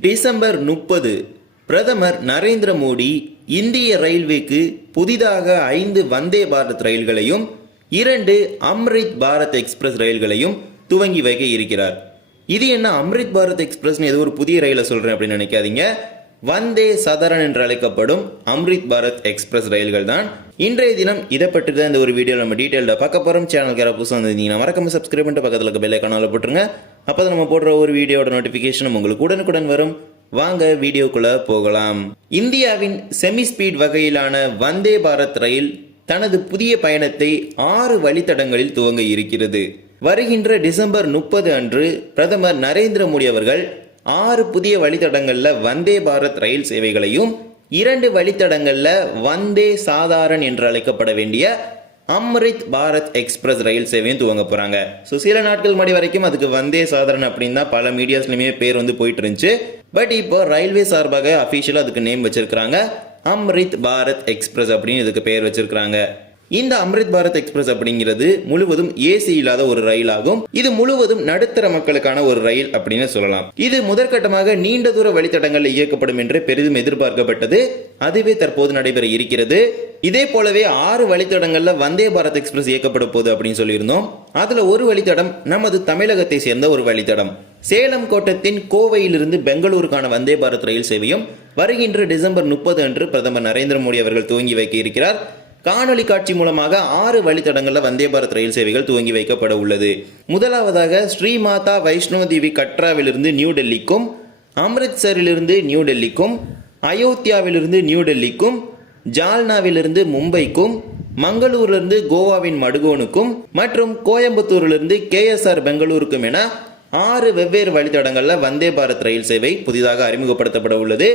December முப்பது பிரதமர் நரேந்திர மோடி இந்திய ரயில்வேக்கு புதிதாக ஐந்து வந்தே பாரத் ரயில்களையும் இரண்டு அம்ரித் பாரத் எக்ஸ்பிரஸ் ரயில்களையும் துவங்கி வைக்க இருக்கிறார். இது என்ன அம்ரித் பாரத் எக்ஸ்பிரஸ்னு ஏதோ ஒரு புதிய ரயிலை சொல்றேன் அப்படின்னு நினைக்காதீங்க. வந்தே சதரன் என்று அழைக்கப்படும் அம்ரித் பாரத் எக்ஸ்பிரஸ் ரயில்கள் தான். இன்றைய தினம் இதை பற்றி தான் இந்த ஒரு வீடியோ நம்ம டீட்டெயிலாக பார்க்க போகிறோம் சேனலுக்கு யாராவது புதுசாக வந்திருந்தீங்கன்னா மறக்காம சப்ஸ்கிரைப் பண்ணிட்டு பக்கத்தில் இருக்க பெல் ஐக்கானில் போட்டுருங்க. அப்போ தான் நம்ம போடுற ஒரு வீடியோட நோட்டிஃபிகேஷன் உங்களுக்கு உடனுக்குடன் வரும். வாங்க வீடியோக்குள்ள போகலாம். இந்தியாவின் செமி ஸ்பீட் வகையிலான வந்தே பாரத் ரயில் தனது புதிய பயணத்தை ஆறு வழித்தடங்களில் துவங்க இருக்கிறது. வருகின்ற டிசம்பர் முப்பது அன்று பிரதமர் நரேந்திர மோடி அவர்கள் ஆறு புதிய வழித்தடங்களில் வந்தே பாரத் ரயில் சேவைகளையும் இரண்டு வழித்தடங்களில் வந்தே சாதாரண் என்று அழைக்கப்பட வேண்டிய அம்ரித் பாரத் எக்ஸ்பிரஸ் ரயில் சேவையும் துவங்க போகிறாங்க ஸோ சில நாட்கள் முன்னாடி வரைக்கும் அதுக்கு வந்தே சாதாரண அப்படின்னு தான் பல மீடியாஸ்லையுமே பேர் வந்து போயிட்டு இருந்துச்சு பட் இப்போ ரயில்வே சார்பாக அஃபீஷியலாக அதுக்கு நேம் வச்சிருக்காங்க அம்ரித் பாரத் எக்ஸ்பிரஸ் அப்படின்னு இதுக்கு பேர் வச்சிருக்காங்க இந்த அம்ரித் பாரத் எக்ஸ்பிரஸ் அப்படிங்கிறது முழுவதும் ஏசி இல்லாத ஒரு ரயில் ஆகும் இது முழுவதும் நடுத்தர மக்களுக்கான ஒரு ரயில் அப்படின்னு சொல்லலாம். இது முதற்கட்டமாக நீண்ட தூர வழித்தடங்களில் இயக்கப்படும் என்று பெரிதும் எதிர்பார்க்கப்பட்டது. அதுவே தற்போது நடைபெற இருக்கிறது. இதே போலவே ஆறு வழித்தடங்கள்ல வந்தே பாரத் எக்ஸ்பிரஸ் இயக்கப்பட போகுது அப்படின்னு சொல்லியிருந்தோம். அதுல ஒரு வழித்தடம் நமது தமிழகத்தை சேர்ந்த ஒரு வழித்தடம். சேலம் கோட்டத்தின் கோவையிலிருந்து பெங்களூருக்கான வந்தே பாரத் ரயில் சேவையும் வருகின்ற டிசம்பர் முப்பது அன்று பிரதமர் நரேந்திர மோடி அவர்கள் துவங்கி வைக்க இருக்கிறார். காணொலி காட்சி மூலமாக ஆறு வழித்தடங்களில் வந்தே பாரத் ரயில் சேவைகள் துவங்கி வைக்கப்பட உள்ளது. முதலாவதாக ஸ்ரீமாதா வைஷ்ணோ தேவி கட்ராவிலிருந்து நியூ டெல்லிக்கும் அம்ரித்சரிலிருந்து நியூ டெல்லிக்கும் அயோத்தியாவிலிருந்து நியூ டெல்லிக்கும் ஜால்னாவிலிருந்து மும்பைக்கும் மங்களூரிலிருந்து கோவாவின் மடுகோனுக்கும் மற்றும் கோயம்புத்தூரிலிருந்து கேஎஸ்ஆர் பெங்களூருக்கும் என ஆறு வெவ்வேறு வழித்தடங்களில் வந்தே பாரத் ரயில் சேவை புதிதாக அறிமுகப்படுத்தப்பட உள்ளது.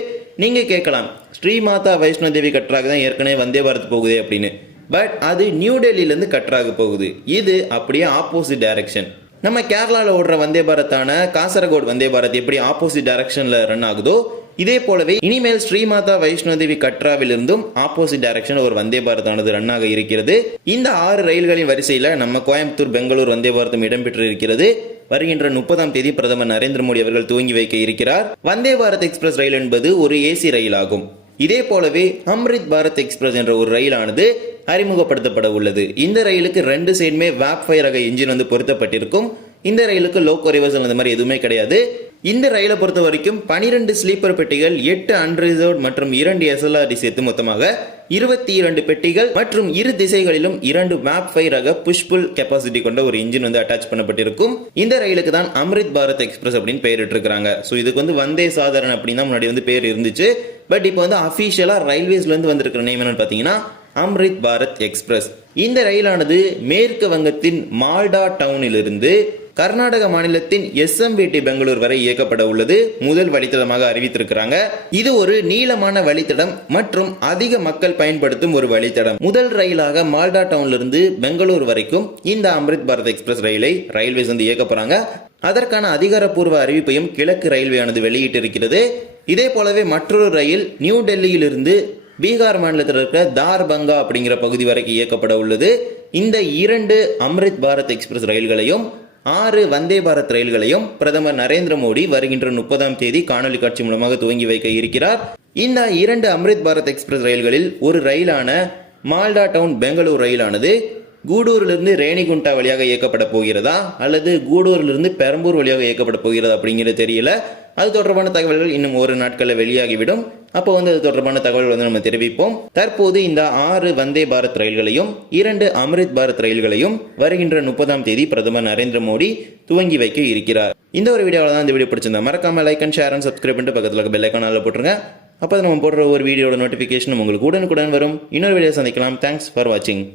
நீங்கள் கேட்கலாம் ஸ்ரீமாதா வைஷ்ணோ தேவி தான் ஏற்கனவே வந்தே பாரத் போகுது அப்படின்னு. பட் அது நியூ டெல்லியிலேருந்து கற்றாக போகுது. இது அப்படியே ஆப்போசிட் டைரக்ஷன் நம்ம கேரளாவில் ஓடுற வந்தே பாரத்தான காசரகோட் வந்தே பாரத் எப்படி ஆப்போசிட் டைரக்ஷனில் ரன் ஆகுதோ இதே போலவே இனிமேல் ஸ்ரீமாதா வைஷ்ணோதேவி கட்ராவிலிருந்தும் ஆப்போசிட் டைரக்ஷன் ஒரு வந்தே பாரதானது ரன் இருக்கிறது. இந்த ஆறு ரயில்களின் வரிசையில் நம்ம கோயம்புத்தூர் பெங்களூர் வந்தே பாரதம் இடம்பெற்று இருக்கிறது வருகின்ற முப்பதாம் தேதி பிரதமர் நரேந்திர மோடி அவர்கள் துவங்கி வைக்க இருக்கிறார். வந்தே பாரத் எக்ஸ்பிரஸ் ரயில் என்பது ஒரு ஏசி ரயில் ஆகும் இதே போலவே அம்ரித் பாரத் எக்ஸ்பிரஸ் என்ற ஒரு ரயிலானது அறிமுகப்படுத்தப்பட உள்ளது. இந்த ரயிலுக்கு ரெண்டு சைடுமே வேப் ஃபயர் ரக இன்ஜின் வந்து பொருத்தப்பட்டிருக்கும். இந்த ரயிலுக்கு லோக்கோ ரிவர்சல் அந்த மாதிரி எதுவுமே கிடையாது. இந்த ரயிலை பொறுத்த வரைக்கும் பனிரெண்டு ஸ்லீப்பர் பெட்டிகள் எட்டு அன்ரிசர்வ்ட் மற்றும் இரண்டு எஸ்எல்ஆர்டி சேர்த்து மொத்தமாக இருபத்தி இரண்டு பெட்டிகள் மற்றும் இரு திசைகளிலும் இரண்டு மேப் ஃபை ரக புஷ்புல் கெப்பாசிட்டி கொண்ட ஒரு இன்ஜின் வந்து அட்டாச் பண்ணப்பட்டிருக்கும். இந்த ரயிலுக்கு தான் அம்ரித் பாரத் எக்ஸ்பிரஸ் அப்படின்னு பெயரிட்டு இருக்காங்க ஸோ இதுக்கு வந்து வந்தே சாதாரண அப்படின்னு தான் முன்னாடி வந்து பேர் இருந்துச்சு. பட் இப்போ வந்து அஃபீஷியலாக ரயில்வேஸ்லேருந்து வந்திருக்கிற நேம் என்னன்னு பார்த்தீங்கன்னா அம்ரித் பாரத் எக்ஸ்பிரஸ் இந்த ரயிலானது மேற்கு வங்கத்தின் மால்டா டவுனிலிருந்து கர்நாடக மாநிலத்தின் எஸ்எம்பிடி பெங்களூர் வரை இயக்கப்பட உள்ளது. முதல் வழித்தடமாக அறிவித்திருக்கிறாங்க. இது ஒரு நீளமான வழித்தடம் மற்றும் அதிக மக்கள் பயன்படுத்தும் ஒரு வழித்தடம். முதல் ரயிலாக மால்டா டவுன்ல இருந்து பெங்களூர் வரைக்கும் இந்த அமிர்த் பாரத் எக்ஸ்பிரஸ் ரயிலை ரயில்வேஸ் வந்து இயக்க போறாங்க. அதற்கான அதிகாரப்பூர்வ அறிவிப்பையும் கிழக்கு ரயில்வேயானது வெளியிட்டிருக்கிறது. இதே போலவே மற்றொரு ரயில் நியூ டெல்லியிலிருந்து பீகார் மாநிலத்தில் இருக்கிற தார்பங்கா அப்படிங்கிற பகுதி வரைக்கும் இயக்கப்பட உள்ளது. இந்த இரண்டு அம்ரித் பாரத் எக்ஸ்பிரஸ் ரயில்களையும் ஆறு வந்தே பாரத் ரயில்களையும் பிரதமர் நரேந்திர மோடி வருகின்ற முப்பதாம் தேதி காணொலி காட்சி மூலமாக துவங்கி வைக்க இருக்கிறார். இந்த இரண்டு அம்ரித் பாரத் எக்ஸ்பிரஸ் ரயில்களில் ஒரு ரயிலான மால்டா டவுன் பெங்களூர் ரயிலானது கூடூரிலிருந்து ரேணிகுண்டா வழியாக இயக்கப்பட போகிறதா? அல்லது கூடூரிலிருந்து பெரம்பூர் வழியாக இயக்கப்பட போகிறதா அப்படிங்கிறது தெரியல. அது தொடர்பான தகவல்கள் இன்னும் ஒரு நாட்களில் வெளியாகிவிடும். அப்போ வந்து அது தொடர்பான தகவல் வந்து நம்ம தெரிவிப்போம். தற்போது இந்த ஆறு வந்தே பாரத் ரயில்களையும் இரண்டு அம்ரித் பாரத் ரயில்களையும் வருகின்ற முப்பதாம் தேதி பிரதமர் நரேந்திர மோடி துவங்கி வைக்க இருக்கிறார். இந்த ஒரு வீடியோவில் தான் இந்த வீடியோ பிடிச்சிருந்தா மறக்காம like and share and subscribe பண்ணிட்டு பக்கத்தில் பெல் ஐக்கானில் போட்டுருங்க. அப்போ நம்ம போடுற ஒரு வீடியோட நோட்டிஃபிகேஷன் உங்களுக்கு உடனுக்குடன் வரும். இன்னொரு வீடியோ சந்திக்கலாம். தேங்க்ஸ் ஃபார் வாட்சிங்